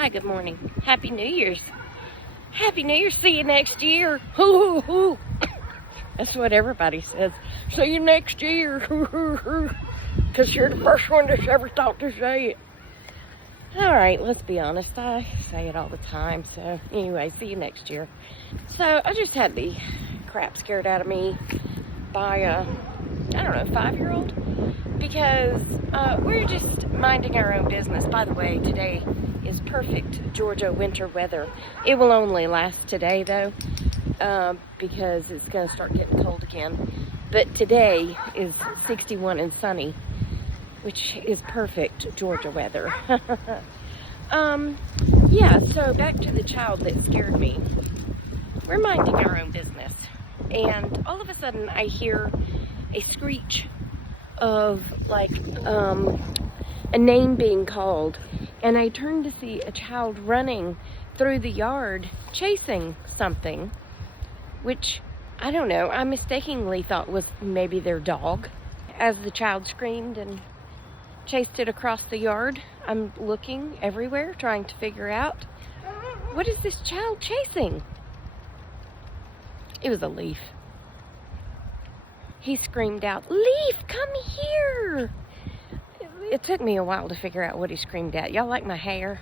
Hi, good morning. Happy New Year's. Happy New Year's. See you next year. Hoo, hoo, hoo. That's what everybody says. See you next year. Hoo, hoo, hoo. Because you're the first one that's ever thought to say it. All right, let's be honest. I say it all the time. So anyway, see you next year. So I just had the crap scared out of me by a, 5-year-old. Because we're just minding our own business. By the way, today is perfect Georgia winter weather. It will only last today, though, because it's going to start getting cold again. But today is 61 and sunny, which is perfect Georgia weather. Yeah, so back to the child that scared me. We're minding our own business, and all of a sudden I hear a screech of like a name being called, and I turn to see a child running through the yard chasing something, which I don't know, I mistakenly thought was maybe their dog. As the child screamed and chased it across the yard, I'm looking everywhere trying to figure out, what is this child chasing? It was a leaf. He screamed out, "Leaf, come here!" It took me a while to figure out what he screamed at. Y'all like my hair?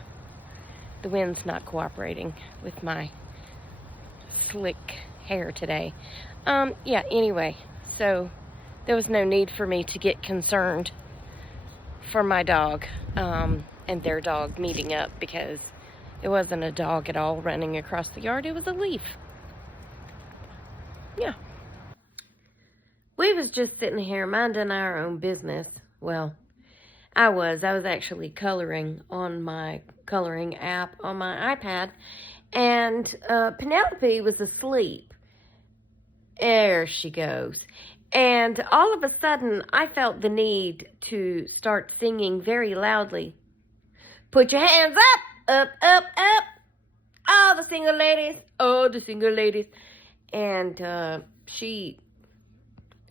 The wind's not cooperating with my slick hair today. Yeah, anyway, so there was no need for me to get concerned for my dog and their dog meeting up, because it wasn't a dog at all running across the yard. It was a leaf. Yeah. We was just sitting here minding our own business. Well, I was actually coloring on my coloring app on my iPad, and Penelope was asleep. There she goes. And all of a sudden, I felt the need to start singing very loudly. Put your hands up, up, up, up. All the single ladies, all the single ladies. And she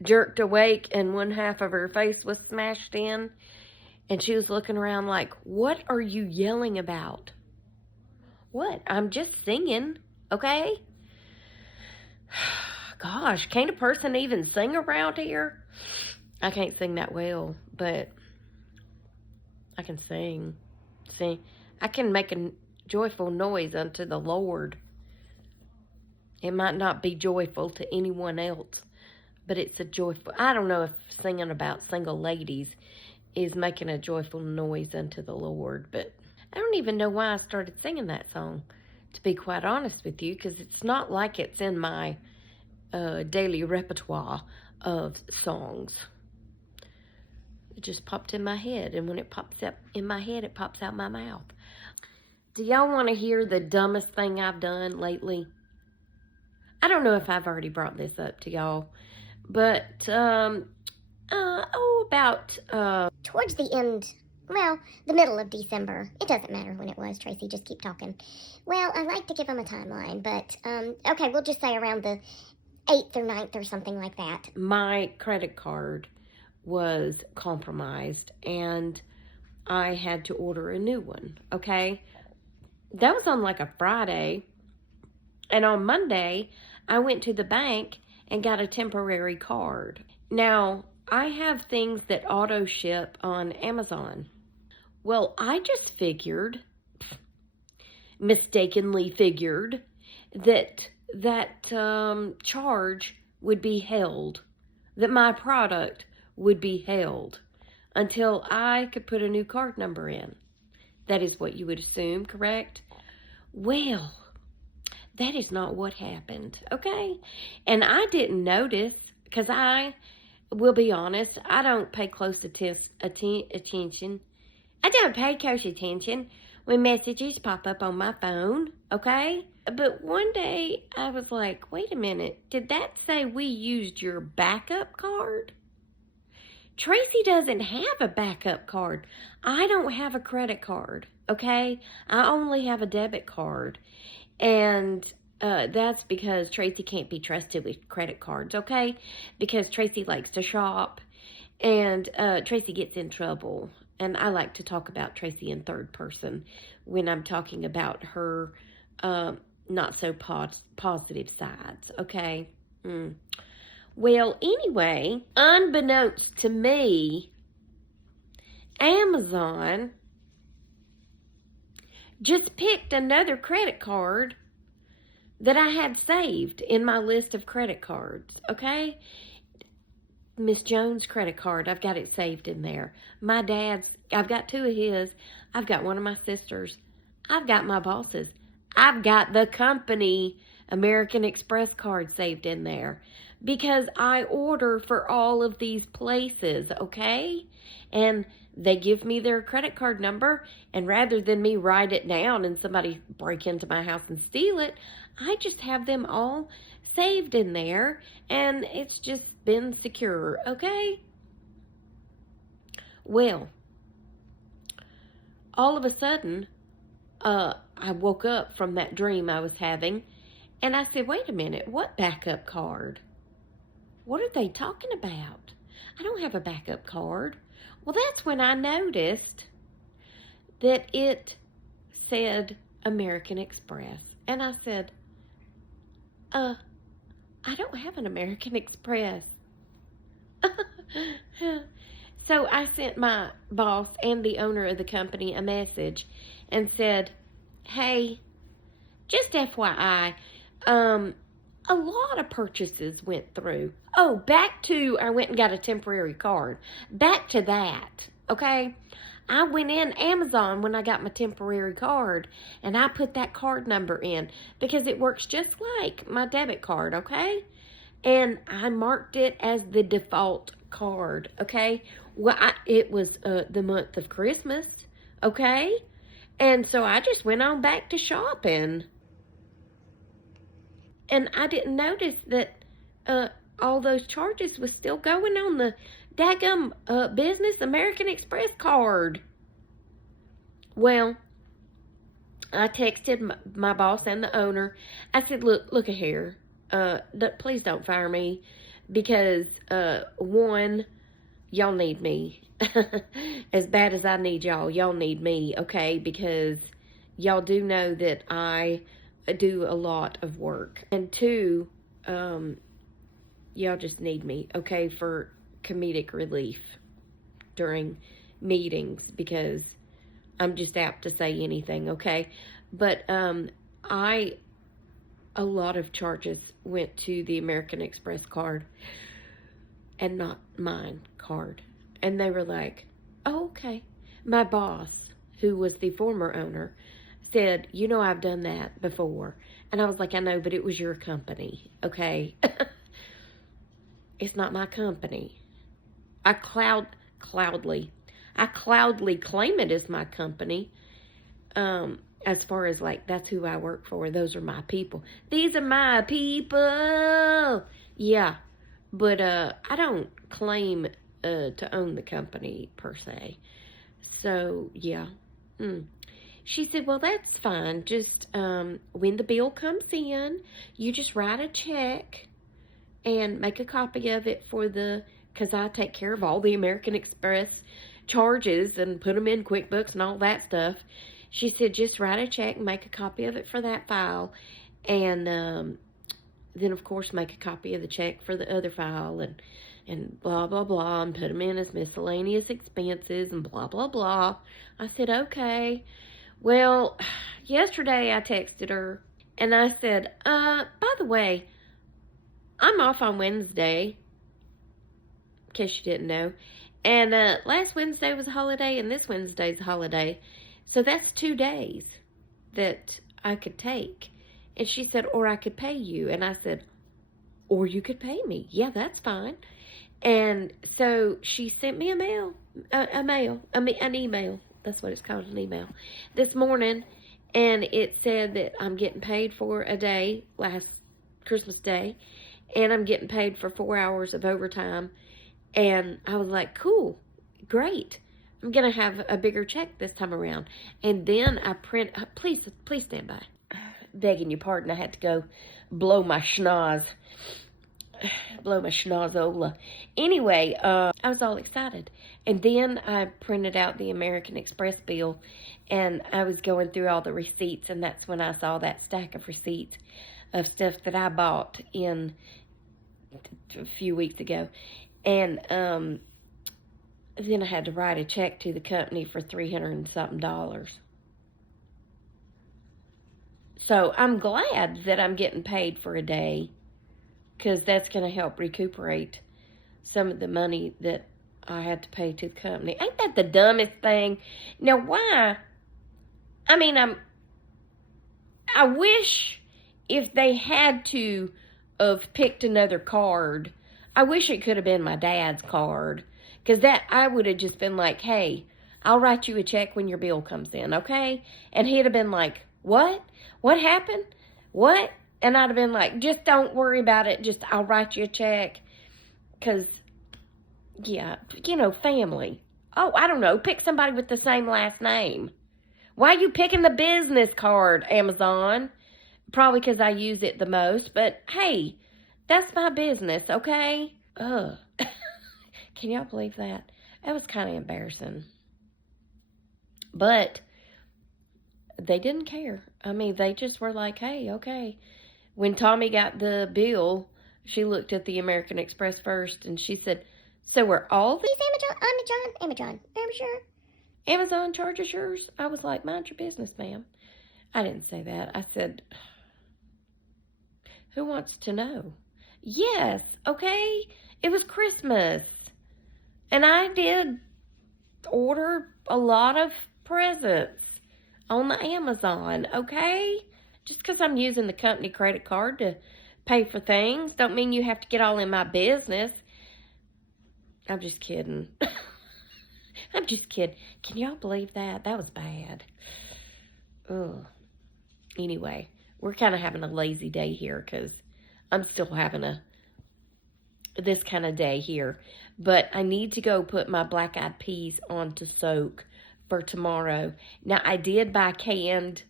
jerked awake, and one half of her face was smashed in. And she was looking around like, what are you yelling about? What? I'm just singing, okay? Gosh, can't a person even sing around here? I can't sing that well, but I can sing. See, I can make a joyful noise unto the Lord. It might not be joyful to anyone else, but it's a joyful, I don't know if singing about single ladies is making a joyful noise unto the Lord, but I don't even know why I started singing that song, to be quite honest with you, because it's not like it's in my daily repertoire of songs. It just popped in my head, and when it pops up in my head, it pops out my mouth. Do y'all want to hear the dumbest thing I've done lately? I don't know if I've already brought this up to y'all, but about towards the end, well, the middle of December. It doesn't matter when it was, Tracy, just keep talking. Well, I like to give them a timeline, but okay, we'll just say around the 8th or 9th or something like that. My credit card was compromised, and I had to order a new one, okay? That was on like a Friday, and on Monday, I went to the bank and got a temporary card. Now, I have things that auto ship on Amazon. Well, I just mistakenly figured that charge would be held, that my product would be held until I could put a new card number in. That is what you would assume, correct? Well, that is not what happened, okay? And I didn't notice, because I will be honest, I don't pay close attention. I don't pay close attention when messages pop up on my phone, okay? But one day, I was like, wait a minute, did that say we used your backup card? Tracy doesn't have a backup card. I don't have a credit card, okay? I only have a debit card. And that's because Tracy can't be trusted with credit cards, okay? Because Tracy likes to shop, and Tracy gets in trouble And I like to talk about Tracy in third person when I'm talking about her not so positive sides, okay? Well, anyway, unbeknownst to me, Amazon just picked another credit card that I had saved in my list of credit cards, okay? Miss Jones' credit card, I've got it saved in there. My dad's, I've got 2 of his. I've got one of my sister's. I've got my boss's. I've got the company American Express card saved in there because I order for all of these places, okay? And they give me their credit card number, and rather than me write it down and somebody break into my house and steal it, I just have them all saved in there, and it's just been secure, okay? Well, all of a sudden, I woke up from that dream I was having, and I said, wait a minute, what backup card? What are they talking about? I don't have a backup card. Well, that's when I noticed that it said American Express, and I said, I don't have an American Express. So I sent my boss and the owner of the company a message and said, hey, just FYI, a lot of purchases went through. Oh, back to, I went and got a temporary card. Back to that, okay? I went in Amazon when I got my temporary card, and I put that card number in because it works just like my debit card, okay? And I marked it as the default card, okay? Well, it was the month of Christmas, okay? And so I just went on back to shopping. And I didn't notice that all those charges was still going on the daggum business American Express card. Well, I texted my boss and the owner. I said, look here. Please don't fire me because, one, y'all need me. As bad as I need y'all need me, okay? Because y'all do know that I do a lot of work. And 2, y'all just need me, okay, for comedic relief during meetings because I'm just apt to say anything, okay? But a lot of charges went to the American Express card and not mine card. And they were like, oh, okay. My boss, who was the former owner, said, you know, I've done that before. And I was like, I know, but it was your company, okay? It's not my company. I cloudly claim it as my company. As far as like, that's who I work for. Those are my people. These are my people. Yeah. But I don't claim to own the company per se. So, yeah. She said, well, that's fine. Just when the bill comes in, you just write a check and make a copy of it for because I take care of all the American Express charges and put them in QuickBooks and all that stuff. She said, just write a check and make a copy of it for that file. And then, of course, make a copy of the check for the other file and blah, blah, blah, and put them in as miscellaneous expenses and blah, blah, blah. I said, okay. Well, yesterday I texted her and I said, by the way, I'm off on Wednesday, in case you didn't know. And last Wednesday was a holiday and this Wednesday's a holiday. So that's 2 days that I could take. And she said, or I could pay you. And I said, or you could pay me. Yeah, that's fine. And so she sent me an email. That's what it's called, an email. This morning. And it said that I'm getting paid for a day, last Christmas Day. And I'm getting paid for 4 hours of overtime. And I was like, cool, great. I'm going to have a bigger check this time around. And then I please stand by. Begging your pardon, I had to go blow my schnoz. blow my schnozola. Anyway, I was all excited. And then I printed out the American Express bill, and I was going through all the receipts, and that's when I saw that stack of receipts of stuff that I bought in a few weeks ago. And then I had to write a check to the company for $300 and something. So I'm glad that I'm getting paid for a day, because that's going to help recuperate some of the money that I had to pay to the company. Ain't that the dumbest thing? Now, why? I mean, I wish if they had to have picked another card, I wish it could have been my dad's card, because that I would have just been like, hey, I'll write you a check when your bill comes in, okay? And he'd have been like, what? What happened? What? And I'd have been like, just don't worry about it. Just, I'll write you a check. Because, yeah, family. Oh, I don't know. Pick somebody with the same last name. Why are you picking the business card, Amazon? Probably because I use it the most. But, hey, that's my business, okay? Ugh. Can y'all believe that? That was kind of embarrassing. But they didn't care. I mean, they just were like, hey, okay. When Tommy got the bill, she looked at the American Express first, and she said, so are all these Amazon, I'm sure. Amazon charges yours? I was like, mind your business, ma'am. I didn't say that. I said, who wants to know? Yes, okay. It was Christmas. And I did order a lot of presents on the Amazon, okay? Just because I'm using the company credit card to pay for things don't mean you have to get all in my business. I'm just kidding. I'm just kidding. Can y'all believe that? That was bad. Ugh. Anyway, we're kind of having a lazy day here because I'm still having this kind of day here. But I need to go put my black-eyed peas on to soak for tomorrow. Now, I did buy canned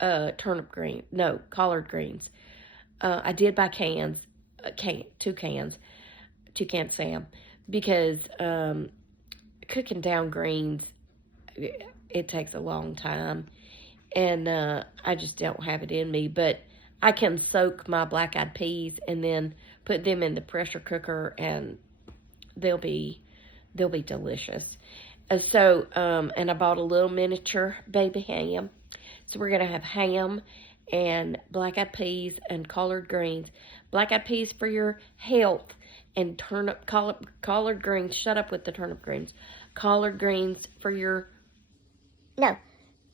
collard greens. I did buy two cans Sam, because cooking down greens, it takes a long time, and I just don't have it in me. But I can soak my black-eyed peas and then put them in the pressure cooker, and they'll be delicious. And I bought a little miniature baby ham. So we're going to have ham and black-eyed peas and collard greens. Black-eyed peas for your health, and collard greens. Shut up with the turnip greens. Collard greens for your... No,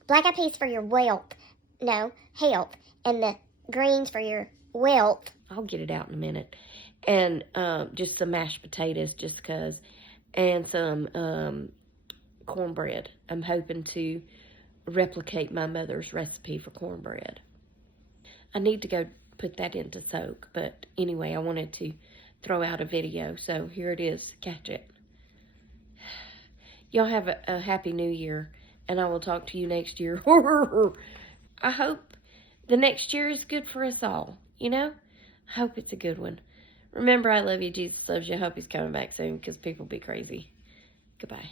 black-eyed peas for your wealth. No, health. And the greens for your wealth. I'll get it out in a minute. And just some mashed potatoes, just because. And some cornbread. I'm hoping to replicate my mother's recipe for cornbread. I need to go put that into soak, but anyway, I wanted to throw out a video, so here it is. Catch it. Y'all have a happy new year, and I will talk to you next year. I hope the next year is good for us all, I hope it's a good one. Remember, I love you, Jesus loves you. I hope he's coming back soon, because people be crazy. Goodbye.